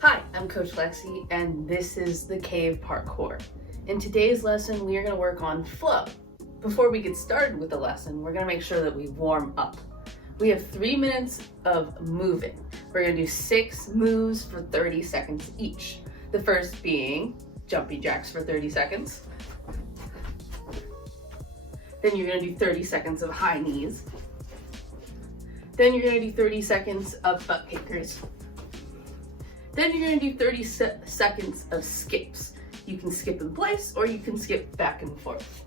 Hi, I'm Coach Lexi, and this is the Cave Parkour. In today's lesson, we are going to work on flow. Before we get started with the lesson, we're going to make sure that we warm up. We have 3 minutes of moving. We're going to do 6 moves for 30 seconds each. The first being jumpy jacks for 30 seconds. Then you're going to do 30 seconds of high knees. Then you're going to do 30 seconds of butt kickers. Then you're going to do 30 seconds of skips. You can skip in place or you can skip back and forth.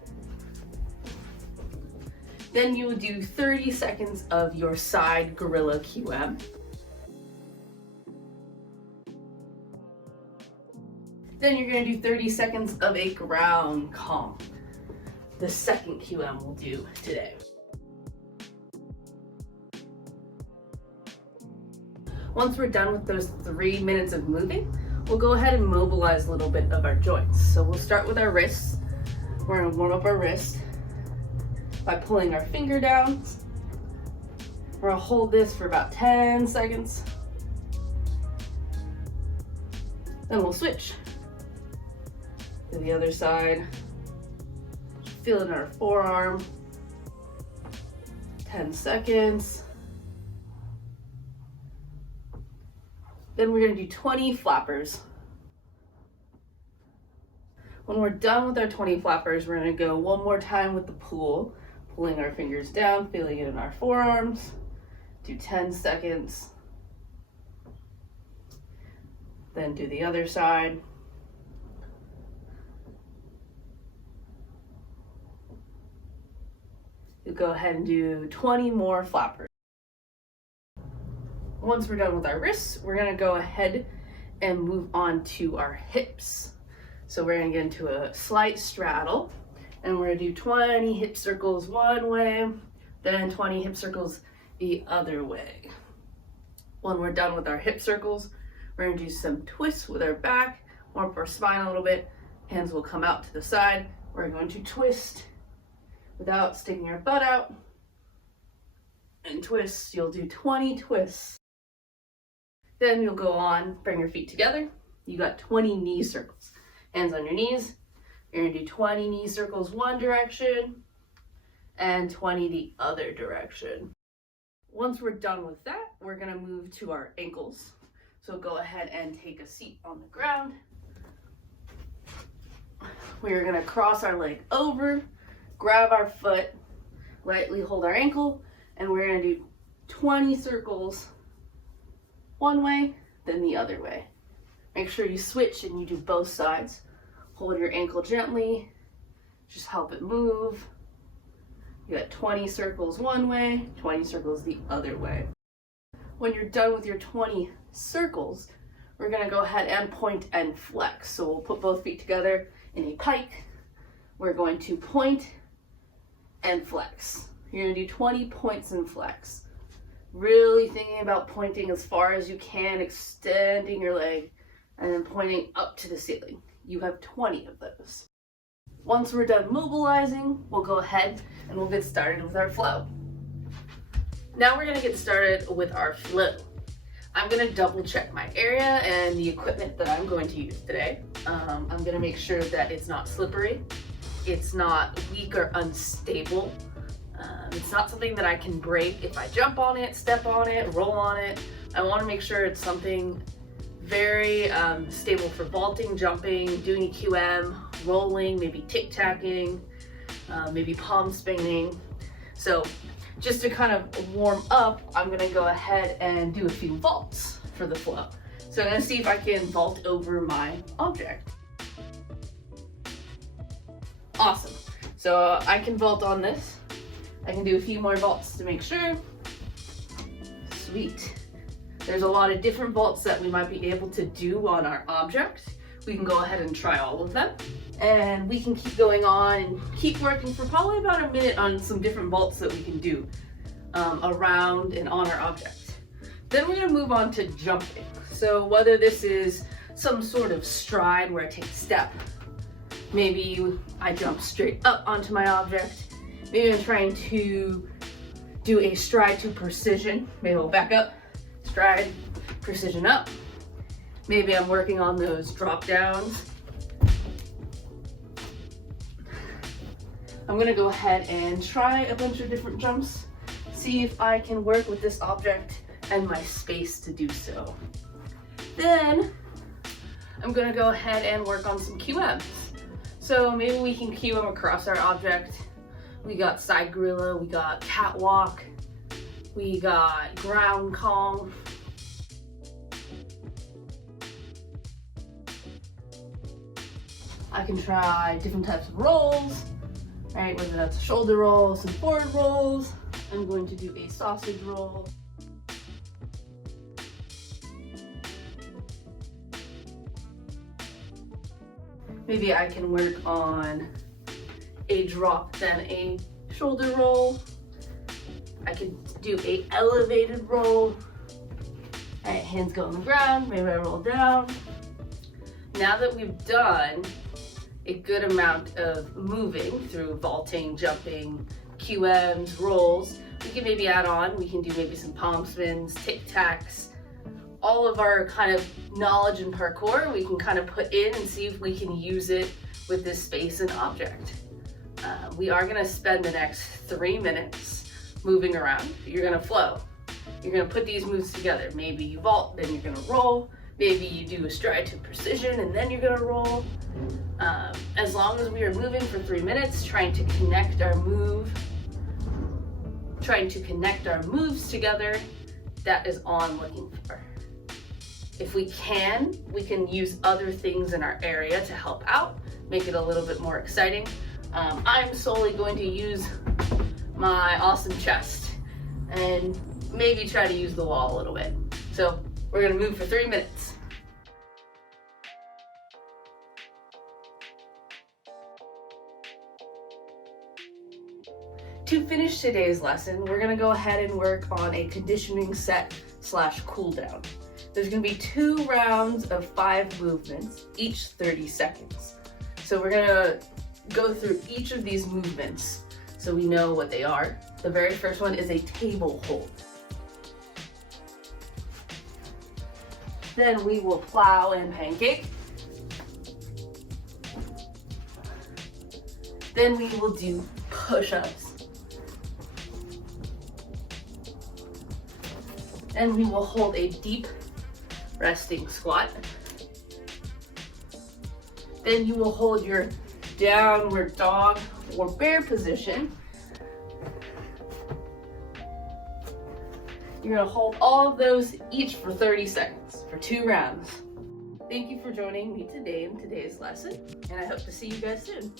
Then you will do 30 seconds of your side gorilla QM. Then you're going to do 30 seconds of a ground comp. The second QM we'll do today. Once we're done with those 3 minutes of moving, we'll go ahead and mobilize a little bit of our joints. So we'll start with our wrists. We're going to warm up our wrist by pulling our finger down. We're going to hold this for about 10 seconds. Then we'll switch to the other side. Feel it in our forearm. 10 seconds. Then we're going to do 20 flappers. When we're done with our 20 flappers, we're going to go one more time with the pull, pulling our fingers down, feeling it in our forearms. Do 10 seconds. Then do the other side. You go ahead and do 20 more flappers. Once we're done with our wrists, we're going to go ahead and move on to our hips. So we're going to get into a slight straddle, and we're going to do 20 hip circles one way, then 20 hip circles the other way. When we're done with our hip circles, we're going to do some twists with our back, warm up our spine a little bit. Hands will come out to the side. We're going to twist without sticking your butt out. And twist, you'll do 20 twists. Then you'll go on, bring your feet together. You got 20 knee circles. Hands on your knees. You're gonna do 20 knee circles one direction and 20 the other direction. Once we're done with that, we're gonna move to our ankles. So go ahead and take a seat on the ground. We're gonna cross our leg over, grab our foot, lightly hold our ankle, and we're gonna do 20 circles one way, then the other way. Make sure you switch and you do both sides. Hold your ankle gently, just help it move. You got 20 circles one way, 20 circles the other way. When you're done with your 20 circles, we're gonna go ahead and point and flex. So we'll put both feet together in a pike. We're going to point and flex. You're gonna do 20 points and flex. Really thinking about pointing as far as you can, extending your leg, and then pointing up to the ceiling. You have 20 of those. Once we're done mobilizing, we'll go ahead and we'll get started with our flow. Now we're gonna get started with our flow. I'm gonna double check my area and the equipment that I'm going to use today. I'm gonna make sure that it's not slippery, it's not weak or unstable. It's not something that I can break if I jump on it, step on it, roll on it. I want to make sure it's something very stable for vaulting, jumping, doing a QM, rolling, maybe tic-tacking, maybe palm spinning. So just to kind of warm up, I'm going to go ahead and do a few vaults for the flow. So I'm going to see if I can vault over my object. Awesome. So I can vault on this. I can do a few more vaults to make sure. Sweet. There's a lot of different vaults that we might be able to do on our object. We can go ahead and try all of them. And we can keep going on and keep working for probably about a minute on some different vaults that we can do around and on our object. Then we're gonna move on to jumping. So whether this is some sort of stride where I take a step, maybe I jump straight up onto my object. Maybe I'm trying to do a stride to precision. Maybe we'll back up, stride, precision up. Maybe I'm working on those drop downs. I'm gonna go ahead and try a bunch of different jumps, see if I can work with this object and my space to do so. Then I'm gonna go ahead and work on some QMs. So maybe we can QM across our object. We got side gorilla, we got catwalk, we got ground Kong. I can try different types of rolls, right? Whether that's a shoulder roll, some forward rolls. I'm going to do a sausage roll. Maybe I can work on a drop, then a shoulder roll. I could do a elevated roll. All right, hands go on the ground, maybe I roll down. Now that we've done a good amount of moving through vaulting, jumping, QMs, rolls, we can maybe add on, we can do maybe some palm spins, tic-tacs, all of our kind of knowledge in parkour, we can kind of put in and see if we can use it with this space and object. We are gonna spend the next 3 minutes moving around. You're gonna flow. You're gonna put these moves together. Maybe you vault, then you're gonna roll. Maybe you do a stride to precision and then you're gonna roll. As long as we are moving for 3 minutes, trying to connect our moves together, that is all I'm looking for. If we can use other things in our area to help out, make it a little bit more exciting. I'm solely going to use my awesome chest and maybe try to use the wall a little bit. So we're gonna move for 3 minutes. To finish today's lesson, we're gonna go ahead and work on a conditioning set / cool down. There's gonna be 2 rounds of 5 movements, each 30 seconds. So we're gonna go through each of these movements so we know what they are. The very first one is a table hold. Then we will plow and pancake. Then we will do push-ups. And we will hold a deep resting squat. Then you will hold your downward dog or bear position. You're gonna hold all of those each for 30 seconds for 2 rounds. Thank you for joining me today in today's lesson, and I hope to see you guys soon.